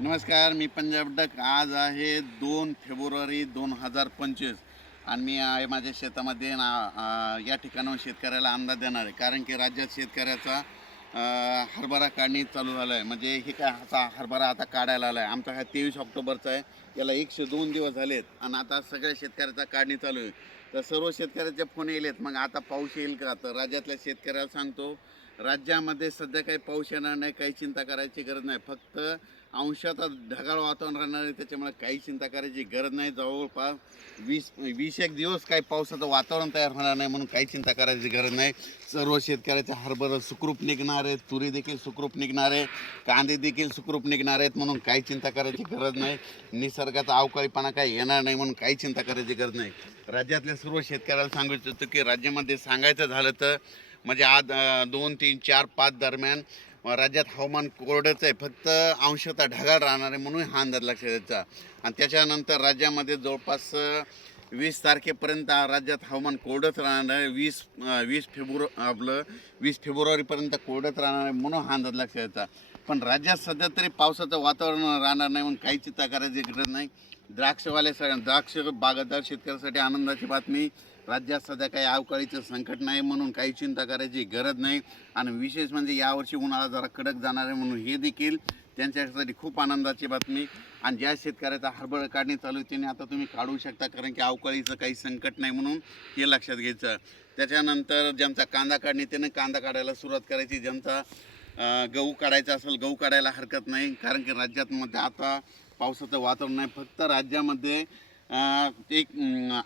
नमस्कार, मी पंजाब डक. आज आहे 2 फेब्रुवारी 2025 आणि मी आहे माझ्या शेतामध्ये या ठिकाणाहून शेतकऱ्याला अंदाज देणार आहे. कारण की राज्यात शेतकऱ्याचा हरभरा काढणी चालू झाला आहे. म्हणजे हे काय असा हरभरा आता काढायला आला आहे. आमचा हा 23 ऑक्टोबरचा आहे. याला 102 दिवस झालेत आणि आता सगळ्या शेतकऱ्याचा काढणी चालू आहे. तर सर्व शेतकऱ्याचे फोन येलेत, मग आता पाऊस येईल का? तर राज्यातल्या शेतकऱ्याला सांगतो, राज्यामध्ये सध्या काही पाऊस येणार नाही, काही चिंता करायची गरज नाही. फक्त अंशात ढगाळ वातावरण राहणार आहे, त्याच्यामुळे काही चिंता करायची गरज नाही. जवळपास 20-21 दिवस काही पावसाचं वातावरण तयार होणार नाही, म्हणून काही चिंता करायची गरज नाही. सर्व शेतकऱ्याचे हरभरा सुखरूप निघणार आहेत, तुरी देखील सुखरूप निघणार आहे, कांदे देखील सुखरूप निघणार आहेत, म्हणून काही चिंता करायची गरज नाही. निसर्गाचा अवकाळीपणा काही येणार नाही, म्हणून काही चिंता करायची गरज नाही. राज्यातल्या सर्व शेतकऱ्याला सांगू इच्छितो की राज्यामध्ये सांगायचं झालं तर म्हणजे आज 2, 3, 4, 5 दरम्यान राज्यात हवामान कोरडंच आहे. फक्त अंशतः ढगाळ राहणार आहे, म्हणून हा अंदाज लक्षात द्यायचा. आणि त्याच्यानंतर राज्यामध्ये जवळपास 20 तारखेपर्यंत राज्यात हवामान कोरडंच राहणार आहे. 20 फेब्रुवारीपर्यंत कोरडंच राहणार आहे, म्हणून हा अंदाज लक्षात द्यायचा. पण राज्यात सध्या तरी पावसाचं वातावरण राहणार नाही, म्हणून काही चिंता करायची गरज नाही. द्राक्ष बागायतदार शेतकऱ्यासाठी आनंदाची बातमी. राज्यात सध्या काही अवकाळीचं संकट नाही, म्हणून काही चिंता करायची गरज नाही. आणि विशेष म्हणजे यावर्षी उन्हाळा जरा कडक जाणार आहे, म्हणून हे देखील त्यांच्यासाठी खूप आनंदाची बातमी. आणि ज्या शेतकऱ्याचा हरभरा काढणी चालू आहे त्याने आता तुम्ही काढू शकता, कारण की अवकाळीचं काही संकट नाही, म्हणून हे लक्षात घ्यायचं. त्याच्यानंतर ज्यांचा कांदा काढणी त्याने कांदा काढायला सुरुवात करायची. ज्यांचा गहू काढायचा असेल गहू काढायला हरकत नाही, कारण की राज्यामध्ये आता पावसाचं वातावरण नाही. फक्त राज्यामध्ये एक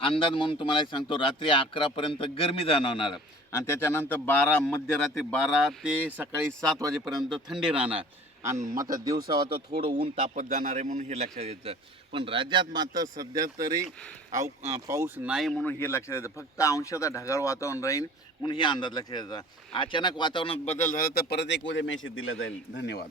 अंदाज म्हणून तुम्हाला सांगतो, रात्री 11पर्यंत गरमी जाणवणार आणि त्याच्यानंतर मध्यरात्री 12 ते सकाळी 7 वाजेपर्यंत थंडी राहणार. आणि मात्र दिवसा आता थोडं ऊन तापत जाणार आहे, म्हणून हे लक्षात घ्यायचं. पण राज्यात मात्र सध्या तरी पाऊस नाही, म्हणून हे लक्षात घ्यायचं. फक्त अंशतः ढगाळ वातावरण राहील, म्हणून हे अंदाज लक्षात घ्यायचा. अचानक वातावरणात बदल झाला तर परत एक उद्या मेसेज दिला जाईल. धन्यवाद.